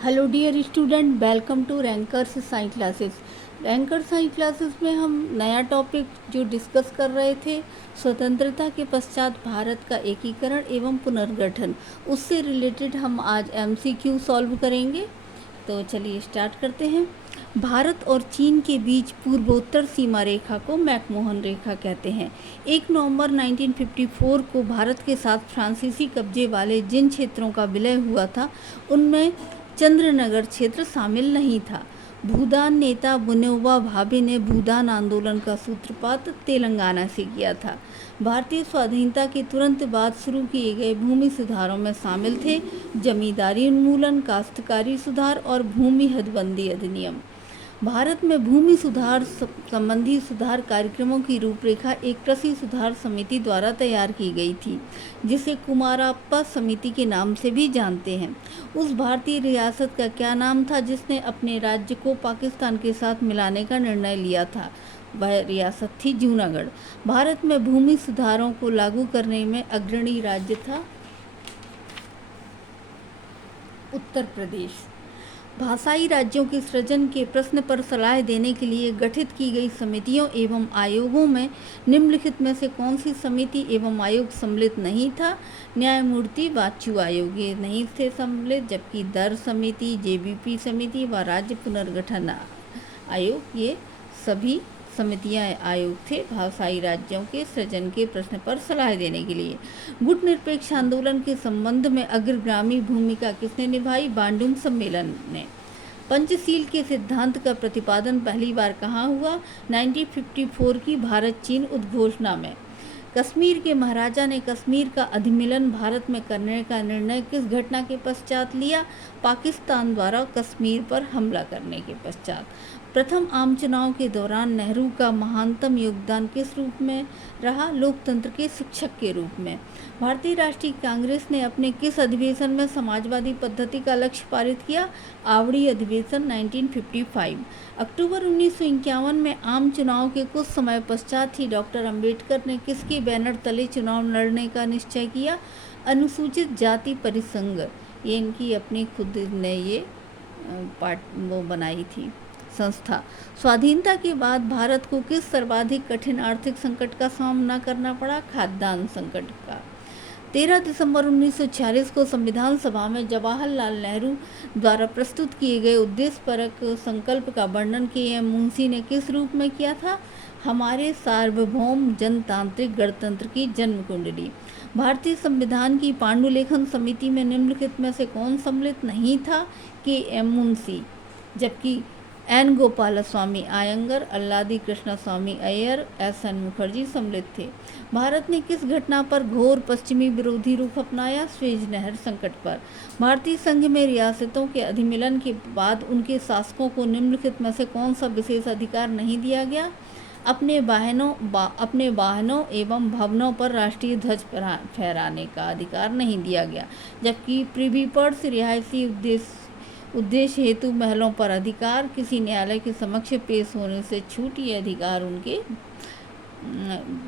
Hello dear student, welcome to Rankers Sai classes. Ranker Sai classes में हम नया टॉपिक जो डिस्कस कर रहे थे, स्वतंत्रता के पश्चात भारत का एकीकरण एवं पुनर्गठन, उससे रिलेटेड हम आज एमसीक्यू सॉल्व करेंगे। तो चलिए स्टार्ट करते हैं। भारत और चीन के बीच पूर्वोत्तर सीमा रेखा को मैकमोहन रेखा कहते हैं। 1 नवंबर 1954 को भारत के साथ फ्रांसीसी कब्जे वाले जिन क्षेत्रों का विलय हुआ था, उनमें चंद्रनगर क्षेत्र शामिल नहीं था। भूदान नेता विनोबा भावे ने भूदान आंदोलन का सूत्रपात तेलंगाना से किया था। भारतीय स्वाधीनता के तुरंत बाद शुरू किए गए भूमि सुधारों में शामिल थे जमींदारी उन्मूलन, काश्तकारी सुधार और भूमि हदबंदी अधिनियम। भारत में भूमि सुधार संबंधी सुधार कार्यक्रमों की रूपरेखा एक कृषि सुधार समिति द्वारा तैयार की गई थी, जिसे कुमाराप्पा समिति के नाम से भी जानते हैं। उस भारतीय रियासत का क्या नाम था जिसने अपने राज्य को पाकिस्तान के साथ मिलाने का निर्णय लिया था? वह रियासत थी जूनागढ़। भारत में भूमि सुधारों को लागू करने में अग्रणी राज्य था उत्तर प्रदेश। भाषाई राज्यों के सृजन के प्रश्न पर सलाह देने के लिए गठित की गई समितियों एवं आयोगों में निम्नलिखित में से कौन सी समिति एवं आयोग सम्मिलित नहीं था? न्यायमूर्ति बाचू आयोग ये नहीं थे सम्मिलित, जबकि दर समिति, जेबीपी समिति व राज्य पुनर्गठन आयोग ये सभी समितियां आयोग थे भाषाई राज्यों के सृजन के प्रश्न पर सलाह देने के लिए। गुट निरपेक्ष आंदोलन के संबंध में अग्रगामी भूमिका किसने निभाई? बांडुंग सम्मेलन ने। पंचशील के सिद्धांत का प्रतिपादन पहली बार कहाँ हुआ? 1954 की भारत चीन उद्घोषणा में। कश्मीर के महाराजा ने कश्मीर का अधिमिलन भारत में करने का निर्णय किस घटना के पश्चात लिया? पाकिस्तान द्वारा कश्मीर पर हमला करने के पश्चात। प्रथम आम चुनाव के दौरान नेहरू का महानतम योगदान किस रूप में रहा? लोकतंत्र के शिक्षक के रूप में। भारतीय राष्ट्रीय कांग्रेस ने अपने किस अधिवेशन में समाजवादी पद्धति का लक्ष्य पारित किया? आवड़ी अधिवेशन 1955। अक्टूबर 1951 में आम चुनाव के कुछ समय पश्चात ही डॉक्टर अंबेडकर ने किसके बैनर तले चुनाव लड़ने का निश्चय किया? अनुसूचित जाति परिसंघ, ये इनकी अपनी खुद ने ये वो बनाई थी संस्था। स्वाधीनता के बाद भारत को किस सर्वाधिक कठिन आर्थिक संकट का सामना करना पड़ा? खाद्यान्न संकट का। 13 दिसंबर 1946 को संविधान सभा में जवाहरलाल नेहरू द्वारा प्रस्तुत किए गए उद्देश्यपरक संकल्प का वर्णन के.एम. मुंशी ने किस रूप में किया था? हमारे सार्वभौम जनतांत्रिक गणतंत्र की जन्म कुंडली। भारतीय संविधान की पांडुलेखन समिति में निम्नलिखित में से कौन सम्मिलित नहीं था? के.एम. मुंशी, जबकि एन गोपालस्वामी आयंगर, अल्लादी कृष्णस्वामी अय्यर, एस.एन. मुखर्जी सम्मिलित थे। भारत ने किस घटना पर घोर पश्चिमी विरोधी रुख अपनाया? स्वेज नहर संकट पर। भारतीय संघ में रियासतों के अधिमिलन के बाद उनके शासकों को निम्नलिखित में से कौन सा विशेष अधिकार नहीं दिया गया? अपने वाहनों एवं भवनों पर राष्ट्रीय ध्वज फहराने का अधिकार नहीं दिया गया, जबकि प्रिवी पर्स, रिहायशी उद्देश्य हेतु महलों पर अधिकार, किसी न्यायालय के समक्ष पेश होने से छूट, ये अधिकार उनके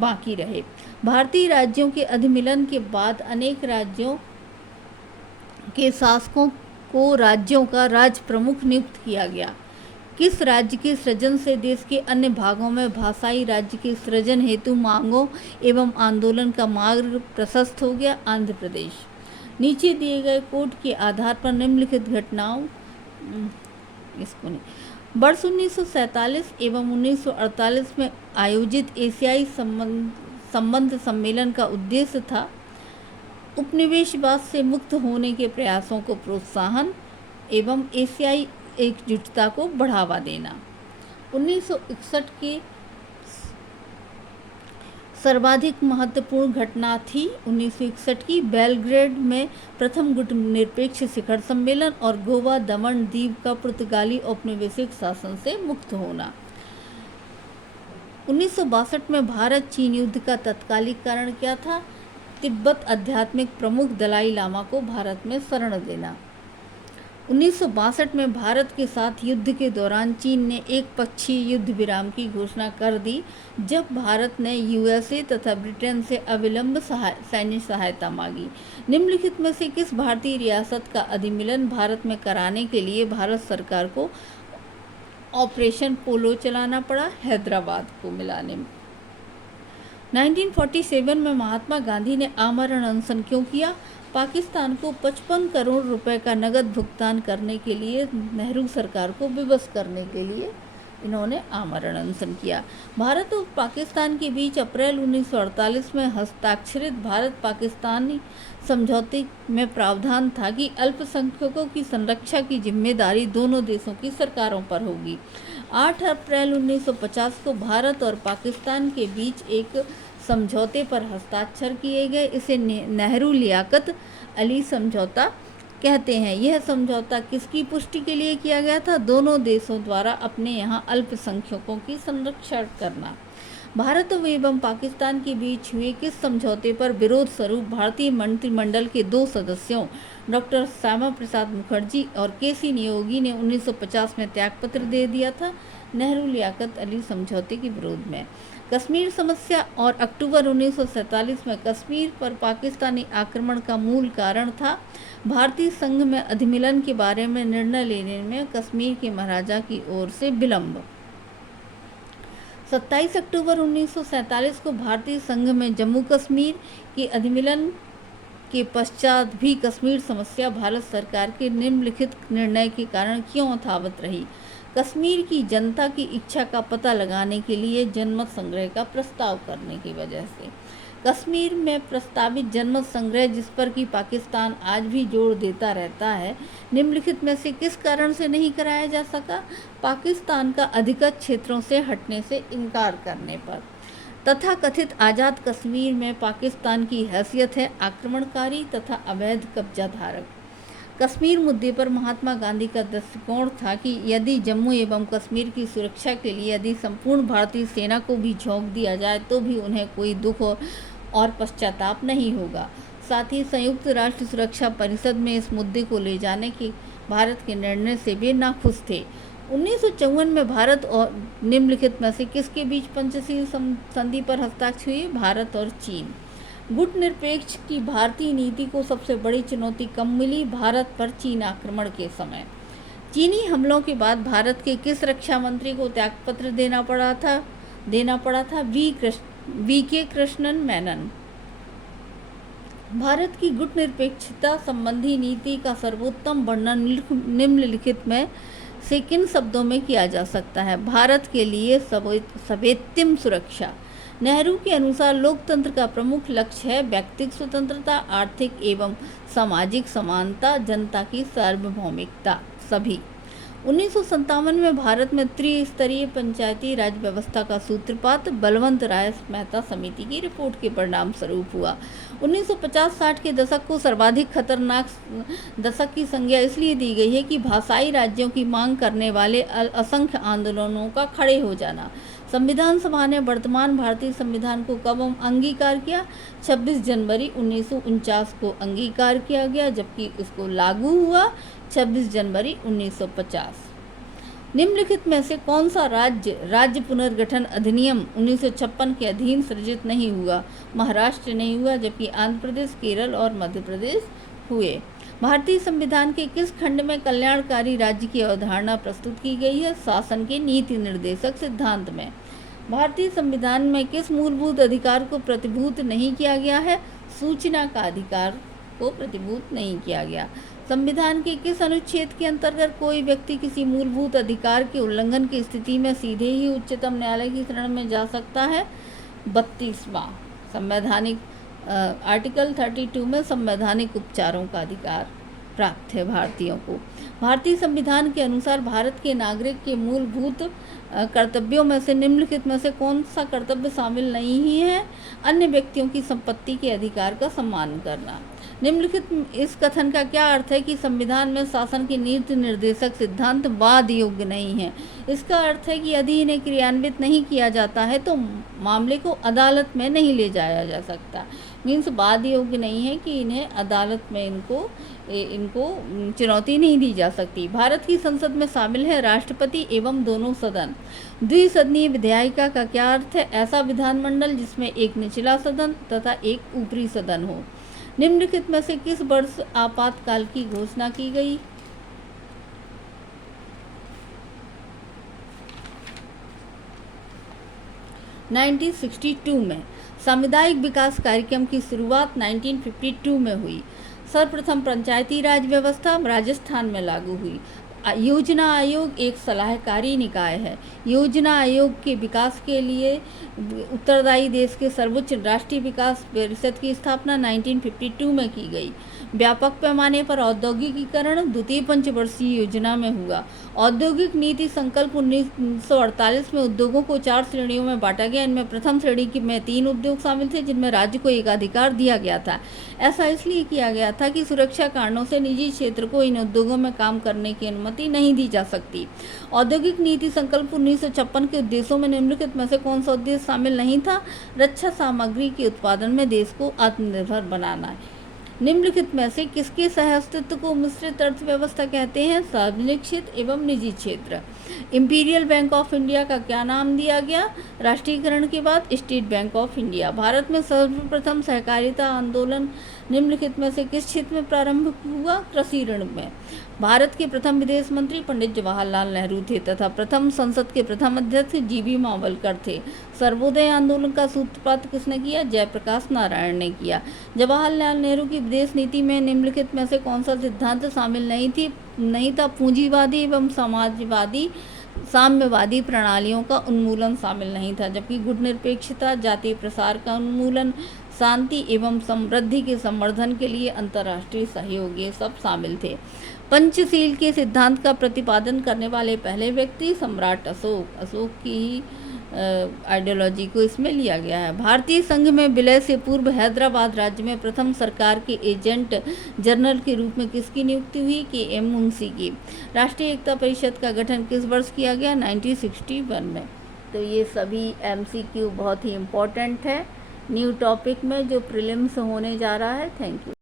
बाकी रहे। भारतीय राज्यों के अधिमिलन के बाद अनेक राज्यों के शासकों को राज्यों का राज्य प्रमुख नियुक्त किया गया। किस राज्य के सृजन से देश के अन्य भागों में भाषाई राज्य के सृजन हेतु मांगों एवं आंदोलन का मार्ग प्रशस्त हो गया? आंध्र प्रदेश। नीचे दिए गए कोड के आधार पर निम्नलिखित घटनाओं वर्ष 1947 एवं 1948 में आयोजित एशियाई संबंध सम्मेलन का उद्देश्य था उपनिवेशवाद से मुक्त होने के प्रयासों को प्रोत्साहन एवं एशियाई एकजुटता को बढ़ावा देना। 1961 की सर्वाधिक महत्वपूर्ण घटना थी 1961 की बेलग्रेड में प्रथम गुट निरपेक्ष शिखर सम्मेलन और गोवा दमन द्वीप का पुर्तगाली औपनिवेशिक शासन से मुक्त होना। 1962 में भारत चीन युद्ध का तत्कालिक कारण क्या था? तिब्बत आध्यात्मिक प्रमुख दलाई लामा को भारत में शरण देना। 1962 में भारत के साथ युद्ध के दौरान चीन ने एक पक्षीय युद्ध विराम की घोषणा कर दी, जब भारत ने यूएसए तथा ब्रिटेन से अविलंब सैन्य सहायता मांगी। निम्नलिखित में से किस भारतीय रियासत का अधिमिलन भारत में कराने के लिए भारत सरकार को ऑपरेशन पोलो चलाना पड़ा? हैदराबाद को मिलाने में। 1947 में महात्मा गांधी ने आमरण अनशन क्यों किया? पाकिस्तान को 55 करोड़ रुपए का नगद भुगतान करने के लिए नेहरू सरकार को विवश करने के लिए इन्होंने आमरण अनशन किया। भारत और पाकिस्तान के बीच अप्रैल 1948 में हस्ताक्षरित भारत पाकिस्तानी समझौते में प्रावधान था कि अल्पसंख्यकों की संरक्षा की जिम्मेदारी दोनों देशों की सरकारों पर होगी। 8 अप्रैल 1950 को भारत और पाकिस्तान के बीच एक समझौते पर हस्ताक्षर किए गए। इसे नेहरू लियाकत अली समझौता कहते हैं। यह समझौता किसकी पुष्टि के लिए किया गया था? दोनों देशों द्वारा अपने यहाँ अल्पसंख्यकों की संरक्षण करना। भारत एवं पाकिस्तान के बीच हुए किस समझौते पर विरोध स्वरूप भारतीय मंत्रिमंडल के 2 सदस्यों डॉक्टर श्यामा प्रसाद मुखर्जी और केसी नियोगी ने 1950 में त्यागपत्र दे दिया था? नेहरू लियाकत अली समझौते के विरोध में। कश्मीर समस्या और अक्टूबर 1947 में कश्मीर पर पाकिस्तानी आक्रमण का मूल कारण था भारतीय संघ में अधिमिलन के बारे में निर्णय लेने में कश्मीर के महाराजा की ओर से विलंब। 27 अक्टूबर 1947 को भारतीय संघ में जम्मू कश्मीर के अधिमिलन के पश्चात भी कश्मीर समस्या भारत सरकार के निम्नलिखित निर्णय के कारण क्यों यथावत रही? कश्मीर की जनता की इच्छा का पता लगाने के लिए जनमत संग्रह का प्रस्ताव करने की वजह से। कश्मीर में प्रस्तावित जनमत संग्रह, जिस पर कि पाकिस्तान आज भी जोर देता रहता है, निम्नलिखित में से किस कारण से नहीं कराया जा सका? पाकिस्तान का अधिकृत क्षेत्रों से हटने से इनकार करने पर। तथा कथित आज़ाद कश्मीर में पाकिस्तान की हैसियत है आक्रमणकारी तथा अवैध कब्जाधारक। कश्मीर मुद्दे पर महात्मा गांधी का दृष्टिकोण था कि यदि जम्मू एवं कश्मीर की सुरक्षा के लिए यदि संपूर्ण भारतीय सेना को भी झोंक दिया जाए तो भी उन्हें कोई दुख और पश्चाताप नहीं होगा। साथ ही संयुक्त राष्ट्र सुरक्षा परिषद में इस मुद्दे को ले जाने के भारत के निर्णय से भी नाखुश थे। 1954 में भारत और निम्नलिखित में से किसके बीच पंचशील संधि पर हस्ताक्षर हुई? भारत और चीन। गुटनिरपेक्ष की भारतीय नीति को सबसे बड़ी चुनौती कब मिली? भारत पर चीन आक्रमण के समय। चीनी हमलों के बाद भारत के किस रक्षा मंत्री को त्यागपत्र देना पड़ा था? वी के कृष्णन मेनन। भारत की गुटनिरपेक्षता संबंधी नीति का सर्वोत्तम वर्णन निम्नलिखित में से किन शब्दों में किया जा सकता है? भारत के लिए सवेत्तिम सुरक्षा। नेहरू के अनुसार लोकतंत्र का प्रमुख लक्ष्य है व्यक्तिगत स्वतंत्रता, आर्थिक एवं सामाजिक समानता, जनता की सार्वभौमिकता। सभी 1957 में भारत में त्रिस्तरीय पंचायती राज व्यवस्था का सूत्रपात बलवंत राय मेहता समिति की रिपोर्ट के परिणाम स्वरूप हुआ। 1950-60 के दशक को सर्वाधिक खतरनाक दशक की संज्ञा इसलिए दी गई है कि भाषाई राज्यों की मांग करने वाले असंख्य आंदोलनों का खड़े हो जाना। संविधान सभा ने वर्तमान भारतीय संविधान को कब अंगीकार किया? 26 जनवरी 1949 को अंगीकार किया गया, जबकि इसको लागू हुआ 26 जनवरी 1950। निम्नलिखित में से कौन सा राज्य पुनर्गठन अधिनियम 1956 के अधीन सृजित नहीं हुआ? महाराष्ट्र नहीं हुआ, जबकि आंध्र प्रदेश, केरल और मध्य प्रदेश हुए। भारतीय संविधान के किस खंड में कल्याणकारी राज्य की अवधारणा प्रस्तुत की गई है? शासन के नीति निर्देशक सिद्धांत में। भारतीय संविधान में किस मूलभूत अधिकार को प्रतिभूत नहीं किया गया है? सूचना का अधिकार को प्रतिभूत नहीं किया गया। संविधान के किस अनुच्छेद के अंतर्गत कोई व्यक्ति किसी मूलभूत अधिकार के उल्लंघन की स्थिति में सीधे ही उच्चतम न्यायालय की शरण में जा सकता है? 32वां संवैधानिक आर्टिकल 32 में संवैधानिक उपचारों का अधिकार प्राप्त है भारतीयों को। भारतीय संविधान के अनुसार भारत के नागरिक के मूलभूत कर्तव्यों में से निम्नलिखित में से कौन सा कर्तव्य शामिल नहीं ही है? अन्य व्यक्तियों की संपत्ति के अधिकार का सम्मान करना। निम्नलिखित इस कथन का क्या अर्थ है कि संविधान में शासन के नीति निर्देशक सिद्धांत वाद योग्य नहीं है? इसका अर्थ है कि यदि इन्हें क्रियान्वित नहीं किया जाता है तो मामले को अदालत में नहीं ले जाया जा सकता। मीन्स वाद योग्य नहीं है कि इन्हें अदालत में इनको चुनौती नहीं दी जा सकती। भारत की संसद में शामिल है राष्ट्रपति एवं दोनों सदन। द्विसदनीय विधायिका का क्या अर्थ है? ऐसा विधानमंडल जिसमें एक निचला सदन तथा एक ऊपरी सदन हो। निम्नलिखित में से किस वर्ष आपातकाल की घोषणा की गई? 1962 में। सामुदायिक विकास कार्यक्रम की शुरुआत 1952 में हुई। सर्वप्रथम पंचायती राज व्यवस्था राजस्थान में लागू हुई। योजना आयोग एक सलाहकारी निकाय है। योजना आयोग के विकास के लिए उत्तरदायी देश के सर्वोच्च राष्ट्रीय विकास परिषद की स्थापना 1952 में की गई। व्यापक पैमाने पर औद्योगिकीकरण द्वितीय पंचवर्षीय योजना में हुआ। औद्योगिक नीति संकल्प 1948 में उद्योगों को 4 श्रेणियों में बांटा गया। इनमें प्रथम श्रेणी में 3 उद्योग शामिल थे जिनमें राज्य को एकाधिकार दिया गया था। ऐसा इसलिए किया गया था कि सुरक्षा कारणों से निजी क्षेत्र को इन उद्योगों में काम करने की अनुमति नहीं दी जा सकती। औद्योगिक नीति संकल्प 1956 के उद्देश्यों में निम्नलिखित में से कौन सा उद्देश्य शामिल नहीं था? रक्षा सामग्री के उत्पादन में देश को आत्मनिर्भर बनाना है। निम्नलिखित में से किसके सह अस्तित्व को मिश्रित अर्थव्यवस्था कहते हैं? सार्वजनिक क्षेत्र एवं निजी क्षेत्र। इंपीरियल बैंक ऑफ इंडिया का क्या नाम दिया गया? राष्ट्रीयकरण के बाद state bank of India. Bharat में सर्वप्रथम सहकारिता आंदोलन निम्नलिखित में से किस क्षेत्र में प्रारंभ हुआ? कृषि ऋण में। भारत के प्रथम विदेश मंत्री पंडित जवाहरलाल नेहरू थे तथा प्रथम संसद के प्रथम अध्यक्ष जीबी मावलकर थे। सर्वोदय आंदोलन का सूत्रपात किसने किया? जयप्रकाश नारायण ने किया। जवाहरलाल नेहरू की विदेश नीति में निम्नलिखित में से कौन सा सिद्धांत शामिल नहीं था? पूंजीवादी एवं साम्यवादी प्रणालियों का उन्मूलन शामिल नहीं था, जबकि गुटनिरपेक्षता, जातीय प्रसार का उन्मूलन, शांति एवं समृद्धि के संवर्धन के लिए अंतर्राष्ट्रीय सहयोग ये सब शामिल थे। पंचशील के सिद्धांत का प्रतिपादन करने वाले पहले व्यक्ति सम्राट अशोक की आइडियोलॉजी को इसमें लिया गया है। भारतीय संघ में विलय से पूर्व हैदराबाद राज्य में प्रथम सरकार के एजेंट जनरल के रूप में किसकी नियुक्ति हुई? के.एम. मुंशी की। राष्ट्रीय एकता परिषद का गठन किस वर्ष किया गया? 1961 में। तो ये सभी MCQ बहुत ही इम्पोर्टेंट है न्यू टॉपिक में जो प्रीलिम्स होने जा रहा है। Thank you.